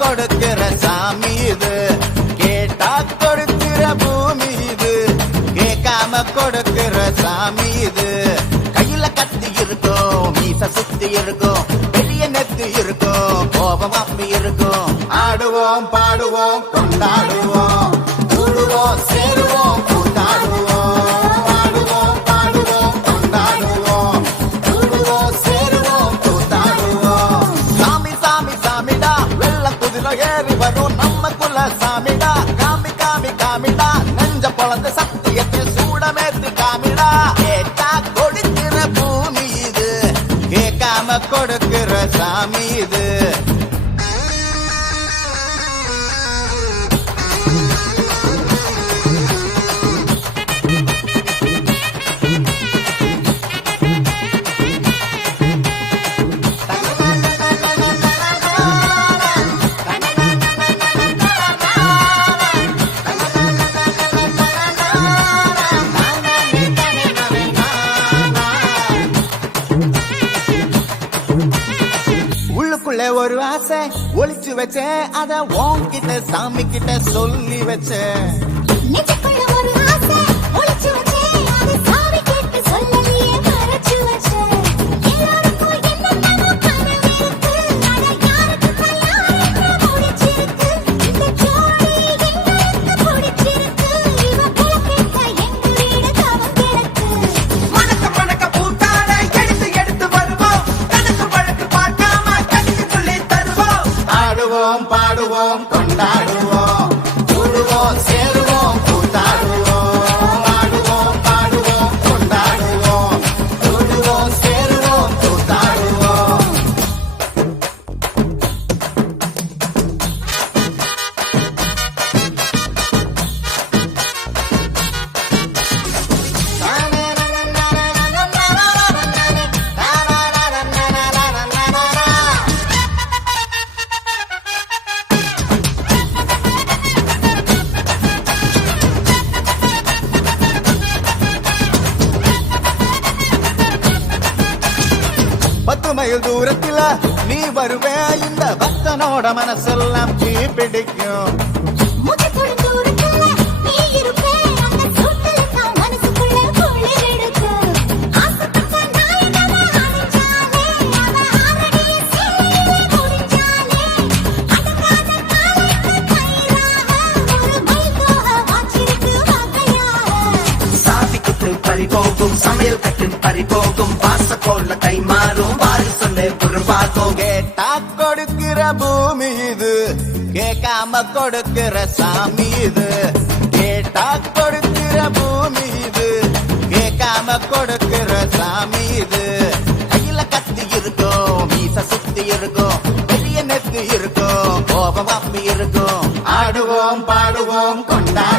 கொடுக்கிற சாமி இது, கேட்டா கொடுக்கிற பூமி இது, கேட்காம கொடுக்கிற சாமி இது. கையில கத்தி இருக்கும், மீச சுத்தி இருக்கும், பெரிய நெத்தி இருக்கும், கோபம் அப்படி இருக்கும். ஆடுவோம் பாடுவோம் கொண்டாடுவோம், கூடுவோம் சேருவோம் கூத்தாடுவோம். ஆடுவோம் பாடுவோம் கொண்டாடுவோம், கூடுவோம் சேருவோம் கூத்தாடுவோம். சாமி சாமி சாமிடா, வெள்ள குதிரை ஏறி வரும் நம்ம குல சாமிடா. காமி காமி காமிடா, நெஞ்ச பொழந்த சத்தியத்தில் சூடமேத்து காமிடா. கேட்டா கொடுக்கிற பூமி இது, கேட்காம கொடுக்கிற சாமி இது. உள்ளுக்குள்ள ஒரு ஆசை ஒளிச்சு வச்சேன், அத உன்கிட்ட சாமி கிட்ட சொல்லி வச்சேன். நெஞ்சுக்குள்ள ஒரு ஆசை ஒளிச்சு வச்சேன், அது சாமி கிட்ட சொல்லலையே மறைச்சு வச்சேன். எல்லாருக்கும் என்னென்னமோ கனவு இருக்கு, அட யாருக்கும் யாருக்கு பிடிச்சிருக்கு. இந்த ஜோடி எங்களுக்கு பிடிச்சிருக்கு, இவ புலக்கிட்ட எங்க வீடு தவம் கிடக்கு. மணக்க மணக்க பூத்தாட எடுத்து எடுத்து வருவோம், கணக்கு வழக்கு பார்க்காம கணிக்கு சொல்லி தருவோம். ஆடுவோம் பாடுவோம் கொண்டாடுவோம், கூடுவோம் சேருவோம் கூத்தாடுவோம். ஆடுவோம் பாடுவோம் கொண்டாடுவோம், கூடுவோம் சேருவோம் கூத்தாடுவோம். பத்து மைல் தூரத்துல நீ வருவே, இந்த பக்தனோட மனசெல்லாம் தீ பிடிக்கும். முகத்தோட தூரத்துல நீ இருப்பே, அந்த சூட்டுல தான் மனசுக்குள்ள குளிர் எடுக்கு. ஆசைப்பட்ட நாயகனை அணைஞ்சாலே, அவ ஆரடிய சேலையில முடிஞ்சாலே, அடங்காத காலைக்கு கயிறாக ஒரு மைல்கோக வாச்சிருக்கு வகையாக. சாதி குத்து பறிபோகும், சமையல் கட்டு பறிபோகும், வாச போல கை மாறும், வாரி சொல்ல உருவாகும். கேட்டா கொடுக்கிற பூமி இது, கேட்காம கொடுக்கிற சாமி இது. கேட்டா கொடுக்கிற பூமி இது, கேட்காம கொடுக்கிற சாமி இது. கையில கத்தி இருக்கும், மீச சுத்தி இருக்கும், பெரிய நெத்தி இருக்கும், கோபம் அப்பி இருக்கும். ஆடுவோம் பாடுவோம் கொண்டாடுவோம்.